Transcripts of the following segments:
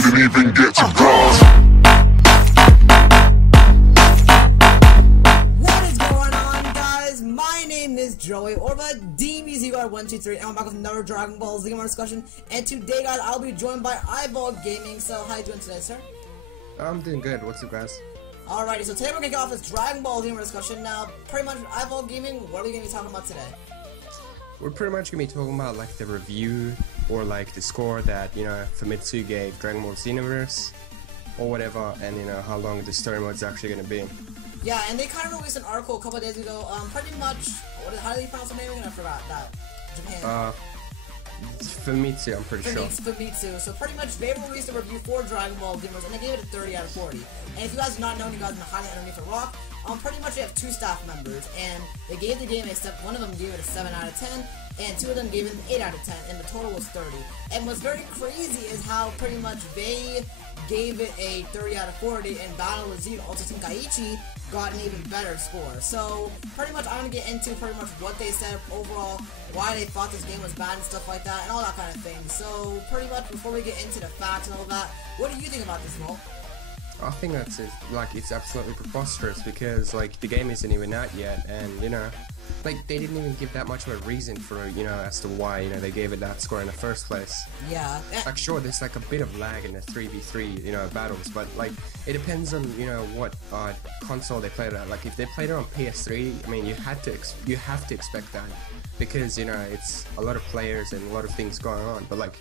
didn't even get to cross. What is going on, guys? My name is Joey, or but DBZR123, and I'm back with another Dragon Ball Z discussion. And today, guys, I'll be joined by Eyeball Gaming. So, how you doing today, sir? I'm doing good. What's up, guys? Alrighty, so today we're gonna get off this Dragon Ball Z discussion. Now, pretty much Eyeball Gaming, what are we gonna be talking about today? We're pretty much gonna be talking about like the review or like the score that Famitsu gave Dragon Ball Xenoverse or whatever, and how long the story mode's actually gonna be. Yeah, and they kind of released an article a couple of days ago. Pretty much, how do you pronounce the name again? I forgot that. Japan. Famitsu, I'm pretty sure. Famitsu. So pretty much they released a review for Dragon Ball Xenoverse, and they gave it a 30 out of 40. And if you guys do not know, you guys have been hiding underneath a rock. Pretty much they have two staff members, and they gave the game one of them gave it a 7 out of 10, and two of them gave it an 8 out of 10, and the total was 30. And what's very crazy is how pretty much they gave it a 30 out of 40, and Battle of Z also Tenkaichi got an even better score. So pretty much I'm gonna get into pretty much what they said overall, why they thought this game was bad and stuff like that, and all that kind of thing. So pretty much before we get into the facts and all that, what do you think about this, Mo? I think that's it. Like, it's absolutely preposterous because like the game isn't even out yet, and like they didn't even give that much of a reason for as to why they gave it that score in the first place. Yeah. Like, sure, there's like a bit of lag in the 3v3 battles, but like it depends on what console they played it at. Like if they played it on PS3, I mean you have to expect that because it's a lot of players and a lot of things going on. But like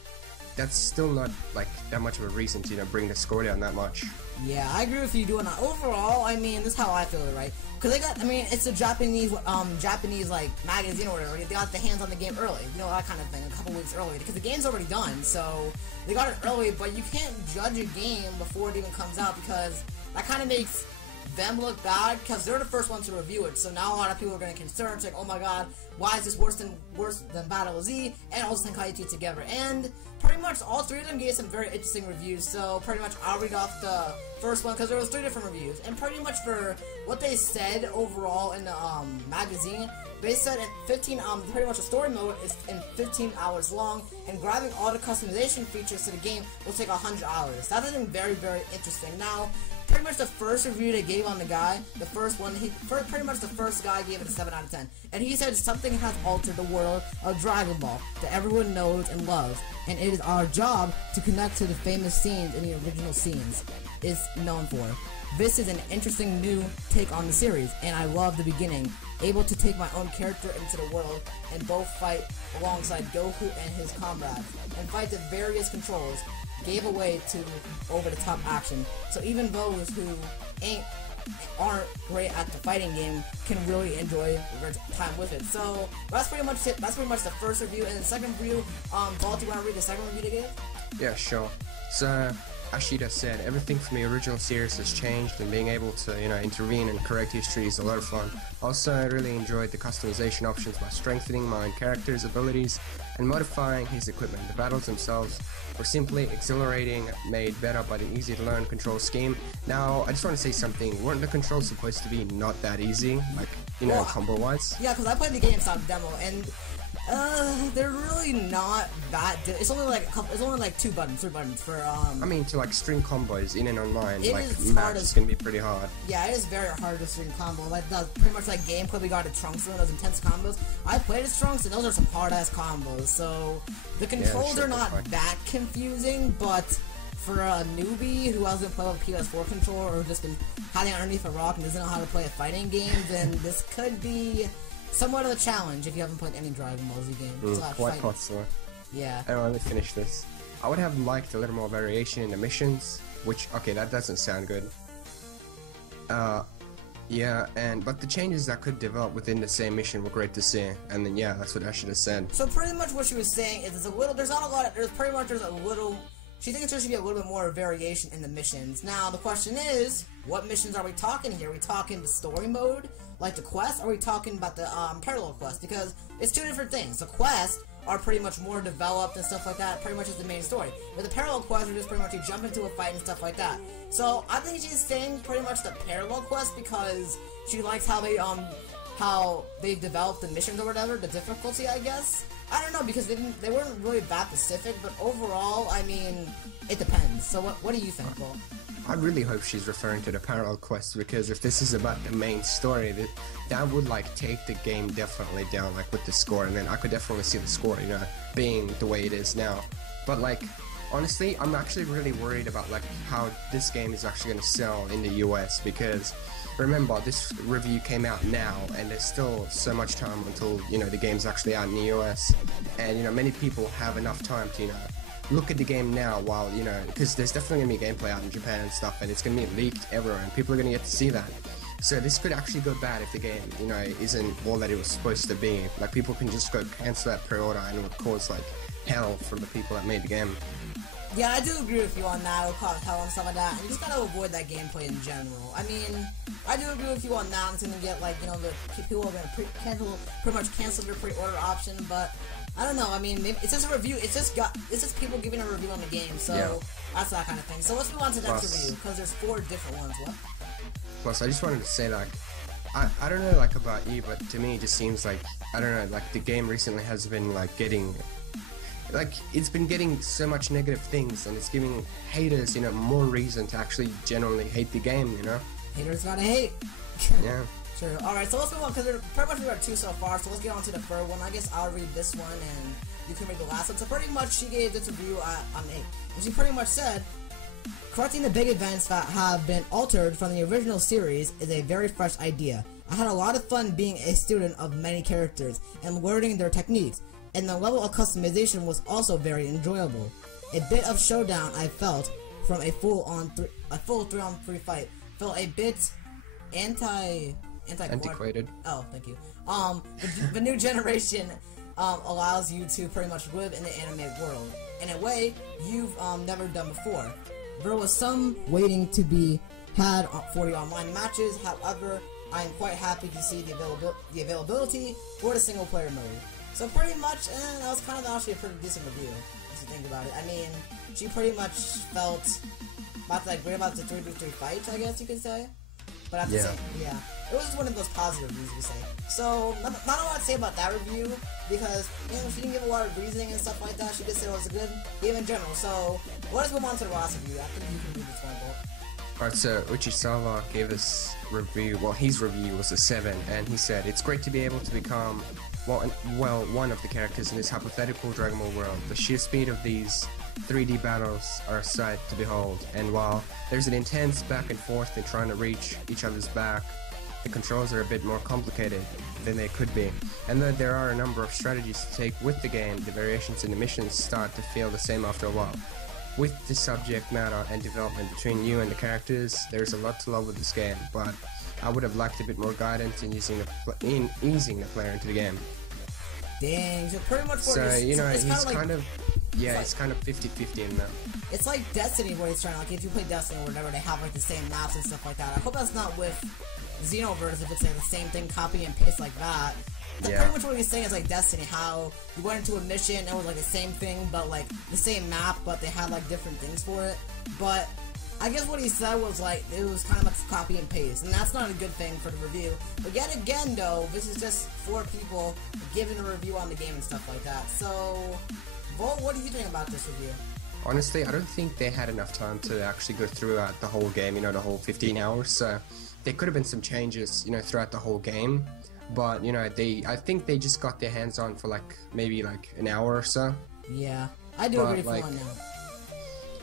that's still not like that much of a reason to bring the score down that much. Yeah, I agree with you doing that. Overall, I mean, this is how I feel it, right? Because they got, I mean, it's a Japanese like magazine or whatever. They got the hands on the game early, that kind of thing, a couple weeks early, because the game's already done. So they got it early, but you can't judge a game before it even comes out because that kind of makes them look bad because they're the first ones to review it. So now a lot of people are going to concern. It's like, oh my god, why is this worse than Battle of Z and also Tenkaichi together? And pretty much all three of them gave some very interesting reviews. So pretty much I'll read off the first one because there was 3 different reviews. And pretty much for what they said overall in the magazine, they said in 15 pretty much the story mode is in 15 hours long, and grabbing all the customization features to the game will take 100 hours. That is very, very interesting. Now, pretty much the first review they gave on the guy, the first one, pretty much the first guy gave it a 7 out of 10. And he said something has altered the world of Dragon Ball that everyone knows and loves, and it is our job to connect to the famous scenes in the original scenes is known for. This is an interesting new take on the series, and I love the beginning. Able to take my own character into the world and both fight alongside Goku and his comrades, and fight the various controls, gave away to over-the-top action. So even those who aren't great at the fighting game can really enjoy their time with it. So that's pretty much it. That's pretty much the first review. And the second review, Vault, do you want to read the second review they gave? Yeah, sure. So Ashida said, everything from the original series has changed, and being able to, intervene and correct history is a lot of fun. Also, I really enjoyed the customization options by strengthening my own character's abilities and modifying his equipment. The battles themselves were simply exhilarating, made better by the easy-to-learn control scheme. Now, I just want to say something. Weren't the controls supposed to be not that easy? Like, well, combo-wise? Yeah, because I played the GameStop demo, and they're really not that good. It's only like three buttons for I mean, to like string combos in and online, it like is hard. It's gonna be pretty hard. Yeah, it is very hard to string combo. Like that's pretty much like gameplay we got at Trunks and those intense combos. I played as Trunks, and those are some hard ass combos. So the controls are not that confusing, but for a newbie who hasn't played with a PS4 controller or just been hiding underneath a rock and doesn't know how to play a fighting game, then this could be somewhat of a challenge if you haven't played any Dragon Ball Z game. Quite possible. Yeah. Anyway, let me finish this. I would have liked a little more variation in the missions, which, okay, that doesn't sound good. Yeah, but the changes that could develop within the same mission were great to see, and then yeah, that's what I should have said. So pretty much what she was saying is she thinks there should be a little bit more variation in the missions. Now, the question is, what missions are we talking here? Are we talking the story mode, like the quest, or are we talking about the parallel quest? Because it's two different things. The quests are pretty much more developed and stuff like that, pretty much is the main story. But the parallel quests are just pretty much you jump into a fight and stuff like that. So, I think she's saying pretty much the parallel quest because she likes how they developed the missions or whatever, the difficulty, I guess. I don't know, because they weren't really that specific, but overall, I mean, it depends. So what do you think, Paul? I really hope she's referring to the parallel quest, because if this is about the main story, that would like take the game definitely down, like with the score, and then I could definitely see the score, you know, being the way it is now. But like, honestly, I'm actually really worried about like how this game is actually going to sell in the US, because remember, this review came out now, and there's still so much time until, you know, the game's actually out in the US, and, you know, many people have enough time to, you know, look at the game now while, you know, because there's definitely going to be gameplay out in Japan and stuff, and it's going to be leaked everywhere, and people are going to get to see that. So this could actually go bad if the game, you know, isn't all that it was supposed to be. Like, people can just go cancel that pre-order, and it would cause, like, hell for the people that made the game. Yeah, I do agree with you on that. It would cause hell and stuff like that. And you just gotta avoid that gameplay in general. I mean, I do agree with you on that. It's gonna get, like, you know, the people are gonna pretty much cancel their pre-order option, but I don't know. I mean, it's just a review. It's just people giving a review on the game. So yeah. That's that kind of thing. So let's move on to the next review, because there's 4 different ones. What? Plus, I just wanted to say, like, I don't know, like, about you, but to me it just seems like, I don't know, like, the game recently has been, like, getting, like, it's been getting so much negative things, and it's giving haters, you know, more reason to actually genuinely hate the game, you know? Haters gotta hate. Yeah. Sure. Alright, so let's move on, because pretty much we got 2 so far, so let's get on to the third one. I guess I'll read this one, and you can read the last one. So pretty much she gave this review on 8, and she pretty much said, correcting the big events that have been altered from the original series is a very fresh idea. I had a lot of fun being a student of many characters and learning their techniques, and the level of customization was also very enjoyable. A bit of showdown I felt from a full 3-on-3 fight felt a bit antiquated. Oh, thank you. The new generation allows you to pretty much live in the anime world in a way you've never done before. There was some waiting to be had for the online matches. However, I am quite happy to see the availability for the single player mode. So pretty much, that was kind of actually a pretty decent review, if you think about it. I mean, she pretty much felt great about the 3v3 fights, I guess you could say. But at the same, yeah, it was just one of those positive reviews, we say. So, not a lot to say about that review, because, you know, she didn't give a lot of reasoning and stuff like that. She just said it was a good game in general. So, let's move on to the last review. I think you can read this one, Bolt. Alright, so Uchisawa gave this review, well, his review was a 7, and he said, it's great to be able to become, one of the characters in this hypothetical Dragon Ball world. The sheer speed of these 3D battles are a sight to behold, and while there's an intense back and forth in trying to reach each other's back, the controls are a bit more complicated than they could be. And though there are a number of strategies to take with the game, the variations in the missions start to feel the same after a while. With the subject matter and development between you and the characters, there's a lot to love with this game, but I would have liked a bit more guidance in easing the player into the game. Dang, so pretty much so, you know, he's it's kind of 50-50 in that. It's like Destiny, where he's trying, like, if you play Destiny or whatever, they have, like, the same maps and stuff like that. I hope that's not with Xenoverse, if it's, like, the same thing, copy and paste like that. Yeah. Pretty much what he's saying is, like, Destiny, how you went into a mission, and it was, like, the same thing, but, like, the same map, but they had, like, different things for it. But I guess what he said was, like, it was kind of like copy and paste, and that's not a good thing for the review. But yet again, though, this is just 4 people giving a review on the game and stuff like that. So, Volt, what do you think about this review? Honestly, I don't think they had enough time to actually go throughout the whole game, you know, the whole 15 hours, so there could have been some changes, you know, throughout the whole game. But, you know, I think they just got their hands on for, like, maybe, like, an hour or so. Yeah, I do agree with you on that.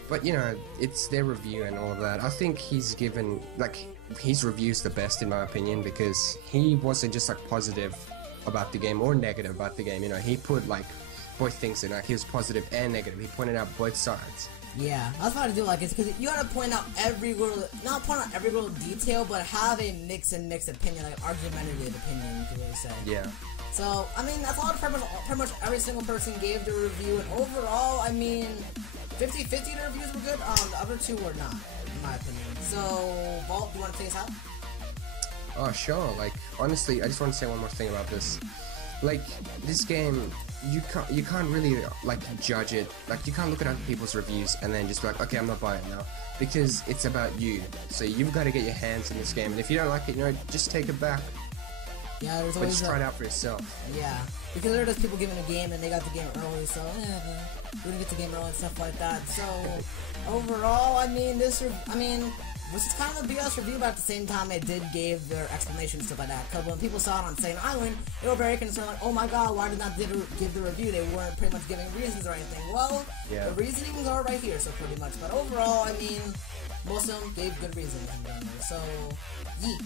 But, you know, it's their review and all of that. I think he's given, like, his review's the best in my opinion, because he wasn't just, like, positive about the game or negative about the game, you know, he put, like, both things in, like, he was positive and negative. He pointed out both sides. Yeah, that's what I do like it, because you gotta point out not point out every little detail, but have a mixed opinion, like argumentative opinion, you could really say. Yeah. So, I mean, that's all pretty much every single person gave the review, and overall, I mean, 50-50 the reviews were good, the other 2 were not, in my opinion. So, Vault, do you want to take us out? Oh, sure, like, honestly, I just want to say one more thing about this. Like, this game, you can't really, like, judge it. Like, you can't look at other people's reviews and then just be like, okay, I'm not buying it now. Because it's about you. So you've got to get your hands in this game. And if you don't like it, you know, just take it back. Yeah, there's But always just try it out for yourself. Yeah, because there are just people giving a game and they got the game early, so we didn't get the game early and stuff like that. So overall, I mean, this is kind of a BS review, but at the same time, they did give their explanation and stuff like that. Because when people saw it on Sane Island, they were very concerned, like, oh my god, why did not they give the review? They weren't pretty much giving reasons or anything. Well, the reasonings are right here, so pretty much. But overall, I mean, most of them gave good reasons. So, yeet.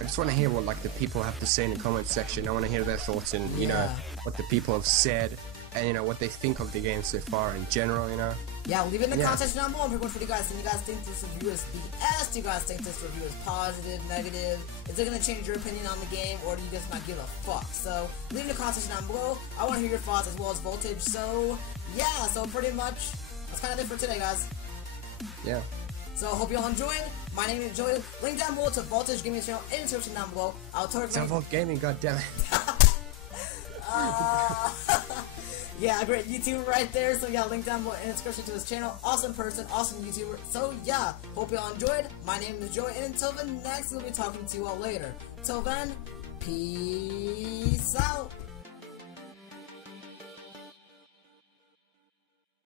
I just want to hear what like the people have to say in the comment section. I want to hear their thoughts and you know what the people have said and you know what they think of the game so far in general. You know. Yeah, leave it in the comment section down below. What do you guys think? Do you guys think this review is BS? Do you guys think this review is positive, negative? Is it gonna change your opinion on the game, or do you just not give a fuck? So leave in the comment section down below. I want to hear your thoughts as well as Voltage. So yeah, so pretty much that's kind of it for today, guys. Yeah. So I hope you all enjoyed. My name is Joey. Link down below to Voltage Gaming channel in the description down below. I'll talk to you. Volt Gaming, goddammit. Yeah, great YouTuber right there. So yeah, link down below in the description to his channel. Awesome person, awesome YouTuber. So yeah, hope you all enjoyed. My name is Joey, and until the next, we'll be talking to you all later. Till then, peace out.